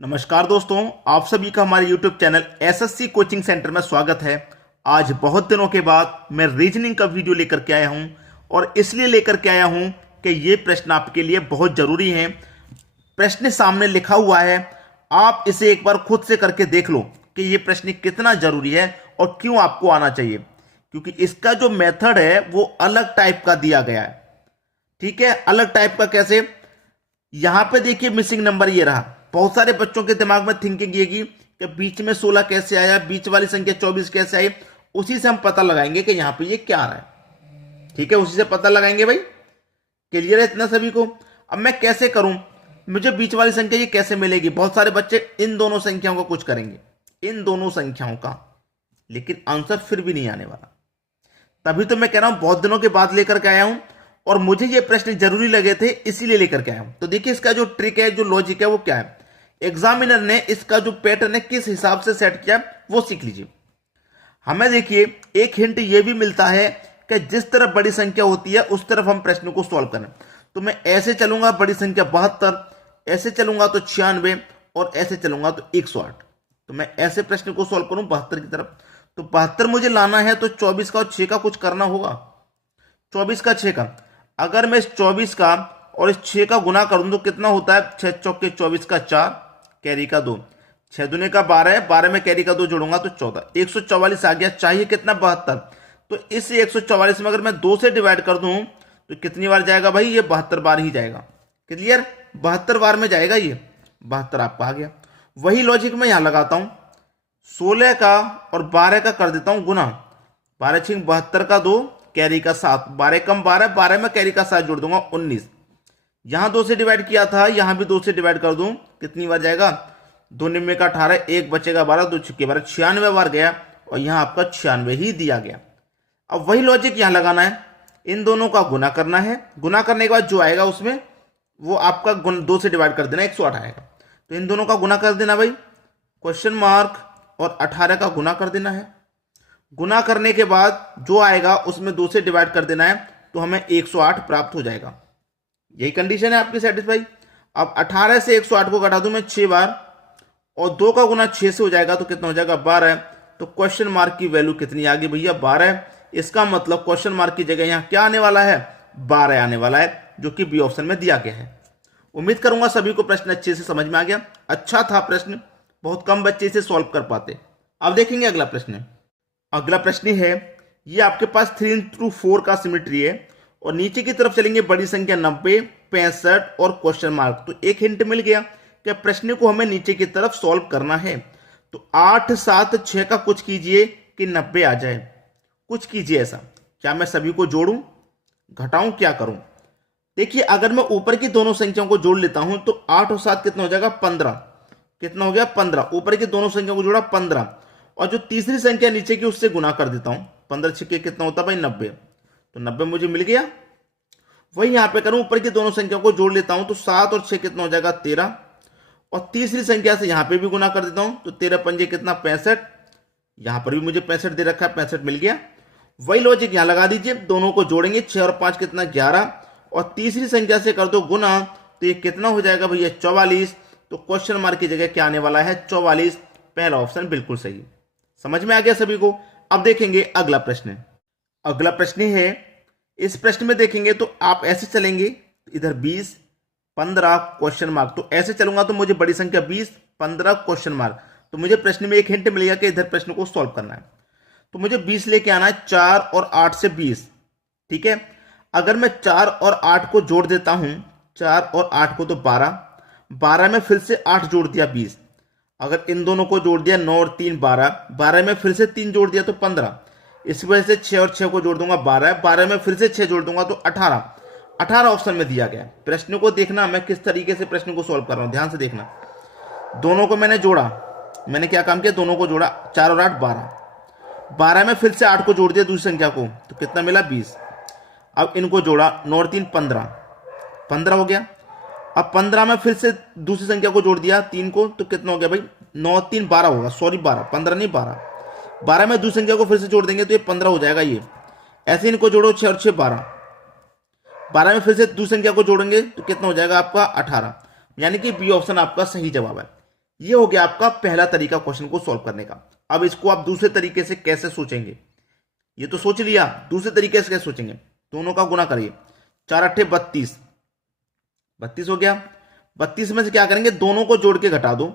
नमस्कार दोस्तों, आप सभी का हमारे YouTube channel SSC coaching centre में स्वागत है। आज बहुत दिनों के बाद मैं रीजनिंग का वीडियो लेकर के आया हूं और इसलिए लेकर के आया हूं कि ये प्रश्न आपके लिए बहुत जरूरी है। प्रश्न सामने लिखा हुआ है, आप इसे एक बार खुद से करके देख लो कि ये प्रश्न कितना जरूरी है और क्यों आपको आना चाहिए, क्योंकि इसका जो मेथड है वो अलग टाइप का दिया गया है। ठीक है, अलग टाइप का कैसे? यहां पे देखिए मिसिंग नंबर ये रहा। बहुत सारे बच्चों के दिमाग में थिंकिंग ये कि बीच में 16 कैसे आया, बीच वाली संख्या 24 कैसे आई। उसी से हम पता लगाएंगे कि यहां पे ये क्या आ रहा है। ठीक है, उसी से पता लगाएंगे भाई। क्लियर है इतना सभी को? अब मैं कैसे करूं, मुझे बीच वाली संख्या ये कैसे मिलेगी? बहुत सारे बच्चे इन दोनों संख्याओं का कुछ करेंगे, इन दोनों संख्याओं का, लेकिन आंसर फिर भी नहीं आने वाला। तभी तो मैं कह रहा हूं बहुत दिनों के बाद लेकर के आया हूं और मुझे ये प्रश्न जरूरी लगे थे, इसीलिए लेकर के आया हूं। तो देखिए इसका जो ट्रिक है, जो लॉजिक है वो क्या है। एग्जामिनर ने इसका जो पैटर्न है किस हिसाब से सेट किया वो सीख लीजिए। हमें देखिए एक हिंट ये भी मिलता है कि जिस तरफ बड़ी संख्या होती है उस तरफ हम प्रश्न को सॉल्व करें। तो मैं ऐसे चलूंगा, बड़ी संख्या 72, ऐसे चलूंगा तो 96 और ऐसे चलूंगा तो 108। तो मैं ऐसे प्रश्न को सॉल्व करूं 72 की तरफ। तो 72 मुझे लाना है तो 24 का और 6 का कुछ करना होगा। 24 का 6 का, अगर मैं इस 24 का और इस 6 का गुना कर दूं तो कितना होता है? 6 चौके 24 का 4, कैरी का 2, 6 दूने का 12 है, 12 में कैरी का 2 जोड़ूंगा तो 14, 144 आ गया। चाहिए कितना? 72। तो इस 144 में अगर मैं 2 से डिवाइड कर दूं तो कितनी बार जाएगा भाई? ये 72 बार ही जाएगा। क्लियर? 72 बार में जाएगा ये। 72 आपका आ गया। वही लॉजिक मैं यहां लगाता हूं, 16 का और 12 का कर देता हूं गुना। 12 छिंग 72 का 2, कैरी का 7, 12 कम 12, 12 में कैरी का 7 जोड़ दूंगा 19। यहां 2 से डिवाइड किया था, यहां भी 2 से डिवाइड कर दूं, कितनी बार जाएगा? 2 निम्मे का 18, 1 बचेगा 12, 2 छक्के 12, 96 बार गया और यहां आपका 96 ही दिया गया। अब वही लॉजिक यहां लगाना है, इन दोनों का गुना करना है। गुना करने के बाद जो आएगा उसमें वो आपका 2 से डिवाइड कर देना, 108 आएगा। तो इन दोनों का गुना कर देना भाई, क्वेश्चन मार्क और 18 का गुना कर देना है। गुना करने के बाद जो आएगा उसमें 2 से डिवाइड कर देना है तो हमें 108 प्राप्त हो जाएगा। यही कंडीशन है आपकी सेटिस्फाई। अब 18 से 108 को घटा दूं मैं 6 बार और 2 का गुना 6 से हो जाएगा तो कितना हो जाएगा? 12। तो क्वेश्चन मार्क की वैल्यू कितनी आ गई भैया? 12। इसका मतलब क्वेश्चन मार्क की जगह यहां क्या आने वाला है? 12 आने वाला है, जो कि बी ऑप्शन में दिया गया है। उम्मीद करूंगा सभी को प्रश्न अच्छे से समझ में आ गया। अच्छा था प्रश्न, बहुत कम बच्चे इसे सॉल्व कर पाते। अब देखेंगे अगला प्रश्न। अगला प्रश्न है, ये आपके पास 3x4 का सिमेट्री है और नीचे की तरफ चलेंगे बड़ी संख्या 90, 65 और क्वेश्चन मार्क। तो एक हिंट मिल गया कि प्रश्न को हमें नीचे की तरफ सॉल्व करना है। तो 8, 7, 6 का कुछ कीजिए कि 90 आ जाए। कुछ कीजिए ऐसा। क्या मैं सभी को जोड़ूं, घटाऊं, क्या करूं? देखिए अगर मैं ऊपर की दोनों संख्याओं को जोड़ लेता हूं तो 8 और 7 कितना हो जाएगा? 15। कितना हो गया? 15। ऊपर की दोनों संख्याओं को जोड़ा 15 और जो तीसरी संख्या नीचे की उससे गुना कर देता हूं। 15 छिक्के कितना होता है भाई? 90। तो 90 मुझे मिल गया। वही यहां पे करूं, ऊपर की दोनों संख्याओं को जोड़ लेता हूं तो 7 और 6 कितना हो जाएगा? 13 और तीसरी संख्या से यहां पे भी गुना कर देता हूं तो 13 पंजे कितना? 65। यहां पर भी मुझे 65 दे रखा है, 65 मिल गया। वही लॉजिक यहां लगा दीजिए, दोनों को जोड़ेंगे, 6 और 5 कितना? 11 और तीसरी संख्या से कर दो गुना तो ये कितना हो जाएगा भैया? 44। तो क्वेश्चन मार्क की जगह क्या आने वाला है? 44। पहला ऑप्शन बिल्कुल सही। समझ में आ गया सभी को? अब देखेंगे अगला प्रश्न। अगला प्रश्न है, इस प्रश्न में देखेंगे तो आप ऐसे चलेंगे, इधर 20, 15 क्वेश्चन मार्क। तो ऐसे चलूंगा तो मुझे बड़ी संख्या 20, 15 क्वेश्चन मार्क। तो मुझे प्रश्न में एक हिंट मिलेगा कि इधर प्रश्न को सॉल्व करना है। तो मुझे 20 लेके आना है, 4 और 8 से 20। ठीक है, अगर मैं 4 और 8 को जोड़ देता हूं, 4 और 8 को तो 12, 12 में फिर से 8 जोड़ दिया 20। अगर इन दोनों को जोड़ दिया 9 और 3 12, 12 में फिर से 3 जोड़ दिया तो 15। इस वजह से 6 और 6 को जोड़ दूंगा 12, 12 में फिर से 6 जोड़ दूंगा तो 18। 18 ऑप्शन में दिया गया। प्रश्न को देखना मैं किस तरीके से प्रश्न को सॉल्व कर रहा हूं, ध्यान से देखना। दोनों को मैंने जोड़ा, मैंने क्या काम किया? दोनों को जोड़ा, 4 और 8 12, 12 में फिर से 8 को जोड़ दिया दूसरी संख्या को तो कितना मिला? 20। अब इनको जोड़ा, 9 और 3 15, 15 हो गया। अब 15 में फिर से दूसरी संख्या को जोड़ दिया 3 को तो कितना हो गया भाई? 9 और 3 12 होगा, सॉरी 12, 15 नहीं 12। 12 में दूसरी संख्या को फिर से जोड़ देंगे तो ये 15 हो जाएगा ये। ऐसे इनको जोड़ो, 6 और 6 12, 12 में फिर से दूसरी संख्या को जोड़ेंगे तो कितना हो जाएगा आपका? 18। यानी कि बी ऑप्शन आपका सही जवाब है। ये हो गया आपका पहला तरीका क्वेश्चन को सॉल्व करने का। अब इसको आप दूसरे तरीके से कैसे सोचेंगे, ये तो सोच लिया, दूसरे तरीके से कैसे सोचेंगे, दोनों का गुना करिए, 4 अट्ठे 32, 32 हो गया। 32 में से क्या करेंगे, दोनों को जोड़ के घटा दो,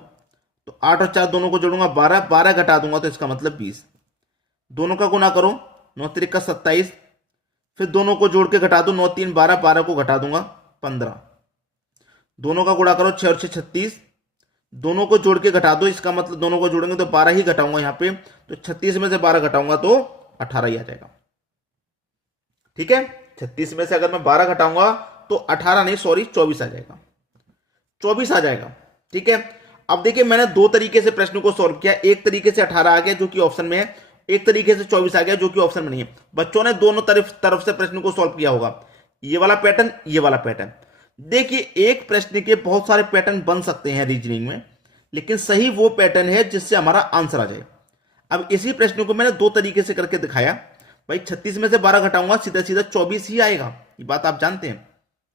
तो 8 और 4 दोनों को जोड़ूंगा 12, 12 घटा दूंगा तो इसका मतलब 20। दोनों का गुना करो, 9 त्रिका 27, फिर दोनों को जोड़ के घटा दो, 9 3 12, 12 को घटा दूंगा 15। दोनों का गुणा करो, 6 और 6 36, दोनों को जोड़ के घटा दो, इसका मतलब दोनों को जोड़ेंगे तो 12 ही घटाऊंगा यहाँ पे, तो 36 में से 12 घटाऊंगा तो 18 ही आ जाएगा। ठीक है, 36 में से अगर मैं 12 घटाऊंगा तो 18 नहीं, सॉरी 24 आ जाएगा, 24 आ जाएगा। ठीक है, अब देखिए मैंने दो तरीके से प्रश्न को सॉल्व किया, एक तरीके से 18 आ गया जो कि ऑप्शन में है, एक तरीके से 24 आ गया जो कि ऑप्शन में नहीं है। बच्चों ने दोनों तरफ से प्रश्न को सॉल्व किया होगा, ये वाला पैटर्न, ये वाला पैटर्न। देखिए एक प्रश्न के बहुत सारे पैटर्न बन सकते हैं रीजनिंग में, लेकिन सही वो पैटर्न है जिससे हमारा आंसर आ जाए। अब इसी प्रश्न को मैंने दो तरीके से करके दिखाया, भाई 36 में से 12 घटाऊंगा सीधा सीधा 24 ही आएगा, ये बात आप जानते हैं।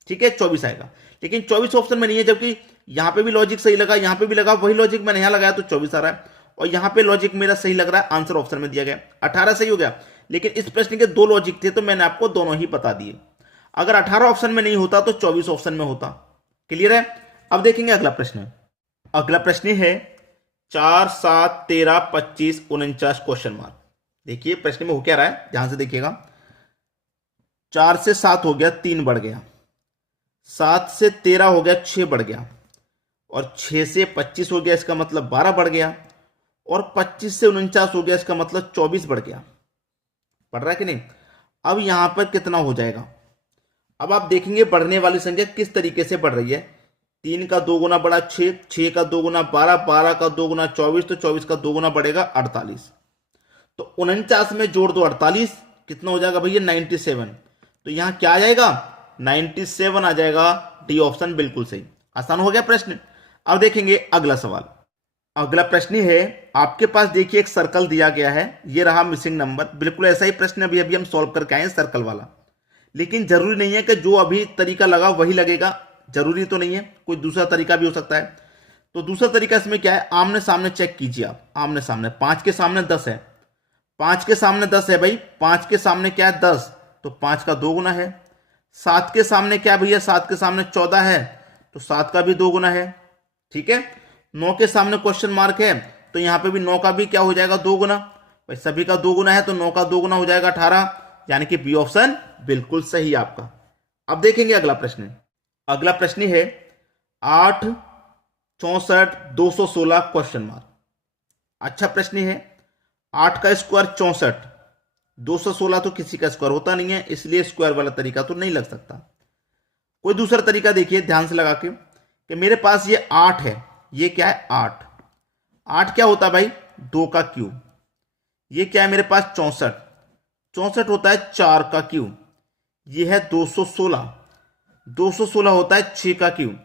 ठीक है, 24 आएगा, लेकिन 24 ऑप्शन में नहीं है, जबकि यहां पे भी लॉजिक सही लगा, यहां पे भी लगा, वही लॉजिक मैंने यहां लगाया तो 24 आ रहा है, और यहां पे लॉजिक मेरा सही लग रहा है, आंसर ऑप्शन में दिया गया, 18 सही हो गया। लेकिन इस प्रश्न के दो लॉजिक थे तो मैंने आपको दोनों ही बता दिए। अगर 18 ऑप्शन में नहीं होता तो 24 ऑप्शन में होता। क्लियर है? अब देखेंगे अगला प्रश्न। अगला प्रश्न है 4 7 13 25 49 क्वेश्चन मार्क। देखिए प्रश्न में हो क्या रहा है, ध्यान से देखिएगा। 4 से 7 हो गया, 3 बढ़ गया, 7 से 13 हो गया, 6 बढ़ गया, और 6 से 25 हो गया, इसका मतलब 12 बढ़ गया, और 25 से 49 हो गया, इसका मतलब 24 बढ़ गया। बढ़ रहा है कि नहीं? अब यहां पर कितना हो जाएगा, अब आप देखेंगे बढ़ने वाली संख्या किस तरीके से बढ़ रही है। 3 का 2 गुना बढ़ा 6, 6 का 2 गुना 12, 12 का 2 गुना 24, तो 24 का 2 गुना बढ़ेगा 48, तो 49 में जोड़ दो 48, कितना हो जाएगा भैया 97। तो यहां क्या आ जाएगा, 97 आ जाएगा, डी ऑप्शन बिल्कुल सही। आसान हो गया प्रश्न। अब देखेंगे अगला सवाल। अगला प्रश्न है, आपके पास देखिए एक सर्कल दिया गया है, ये रहा मिसिंग नंबर, बिल्कुल ऐसा ही प्रश्न अभी अभी हम सॉल्व करके आए सर्कल वाला, लेकिन जरूरी नहीं है कि जो अभी तरीका लगा वही लगेगा, जरूरी तो नहीं है, कोई दूसरा तरीका भी हो सकता है। तो दूसरा तरीका इसमें क्या है, आमने सामने चेक कीजिए आप, आमने सामने 5 के सामने 10 है, 5 के सामने 10 है भाई, 5 के सामने क्या है 10, तो 5 का 2 गुना है। 7 के सामने क्या भैया, 7 के सामने 14 है, तो 7 का भी 2 गुना है। ठीक है, 9 के सामने क्वेश्चन मार्क है, तो यहां पे भी 9 का भी क्या हो जाएगा 2 गुना, भाई सभी का 2 गुना है, तो 9 का 2 गुना हो जाएगा 18, यानी कि बी ऑप्शन बिल्कुल सही आपका। अब देखेंगे अगला प्रश्न। अगला प्रश्न है 8 64 216 क्वेश्चन मार्क। अच्छा प्रश्न है, 8 का स्क्वायर 64, 216 तो किसी का स्क्वायर होता नहीं है, इसलिए स्क्वायर वाला तरीका तो नहीं लग सकता। कोई दूसरा तरीका देखिए ध्यान से लगा के, कि मेरे पास ये 8 है, ये क्या है 8, 8 क्या होता है भाई 2 का क्यूब, ये क्या है मेरे पास 64, 64 होता है 4 का क्यूब, ये है 216, 216 होता है 6 का क्यूब।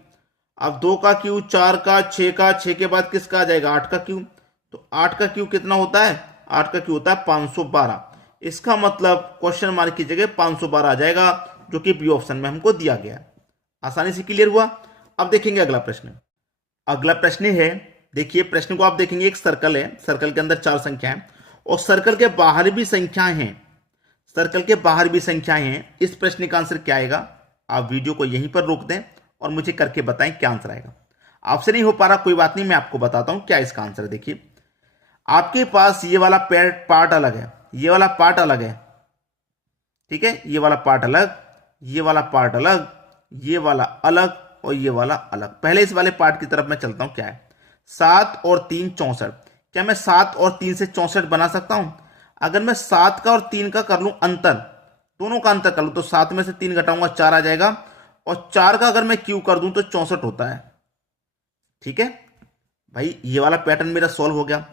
अब 2 का क्यूब, 4 का, 6 का, 6 के बाद किसका आ जाएगा 8 का क्यूब, तो 8 का क्यूब कितना होता है, 8 का क्यूब होता है 512। इसका मतलब क्वेश्चन मार्क की जगह 512 आ जाएगा, जो कि बी ऑप्शन में हमको दिया गया। आसानी से क्लियर हुआ। अब देखेंगे अगला प्रश्न। अगला प्रश्न है, देखिए प्रश्न को आप देखेंगे, एक सर्कल है, सर्कल के अंदर 4 संख्याएं और सर्कल के बाहर भी संख्याएं हैं, सर्कल के बाहर भी संख्याएं हैं। इस प्रश्न का आंसर क्या आएगा, आप वीडियो को यहीं पर रोक दें और मुझे करके बताएं क्या आंसर आएगा। आपसे नहीं हो पा रहा कोई बात नहीं, मैं आपको बताता हूं क्या इसका आंसर है। देखिए आपके पास ये वाला पार्ट अलग है, ये वाला पार्ट अलग है, ठीक है, ये वाला पार्ट अलग, ये वाला पार्ट अलग, ये वाला अलग और ये वाला अलग। पहले इस वाले पार्ट की तरफ मैं चलता हूं, क्या है 7 और 3 64। क्या मैं 7 और 3 से 64 बना सकता हूं? अगर मैं 7 का और 3 का कर लूं अंतर, दोनों का अंतर कर लूं, तो 7 में से 3 घटाऊंगा 4 आ जाएगा, और 4 का अगर मैं क्यू कर दूं तो 64 होता है। ठीक है भाई, ये वाला पैटर्न मेरा सॉल्व हो गया।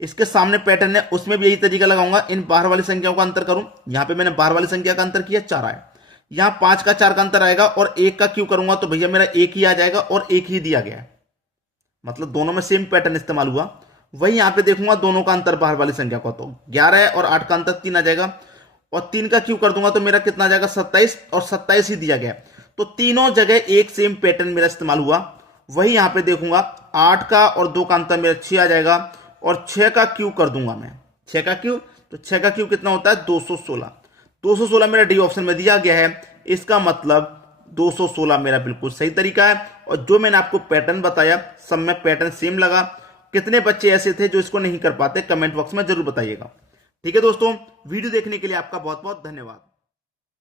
इसके सामने पैटर्न है, उसमें भी यही तरीका लगाऊंगा, इन बाहर वाली संख्याओं का अंतर करूं, यहां पे मैंने बाहर वाली संख्या का अंतर किया 4 आया, यहां 5 का 4 का अंतर आएगा, और 1 का क्यू करूंगा तो भैया मेरा 1 ही आ जाएगा, और 1 ही दिया गया है, मतलब दोनों में सेम पैटर्न इस्तेमाल हुआ। वही यहां पे देखूंगा दोनों का अंतर बाहर वाली संख्या का, तो 11 है और 8 का अंतर 3 आ जाएगा, और 3 का क्यू कर दूंगा तो मेरा कितना आ जाएगा 27, और 27 ही दिया गया। तो तीनों जगह एक सेम पैटर्न मेरा इस्तेमाल हुआ, वही यहाँ पे देखूंगा 8 का और 2 का अंतर मेरा 6 आ जाएगा, और 6 का क्यू कर दूंगा मैं। 6 का क्यू, तो 6 का क्यू कितना होता है 216। 216 मेरा डी ऑप्शन में दिया गया है, इसका मतलब 216 मेरा बिल्कुल सही तरीका है। और जो मैंने आपको पैटर्न बताया सब में पैटर्न सेम लगा। कितने बच्चे ऐसे थे जो इसको नहीं कर पाते, कमेंट बॉक्स में जरूर बताइएगा। ठीक है दोस्तों, वीडियो देखने के लिए आपका बहुत बहुत धन्यवाद।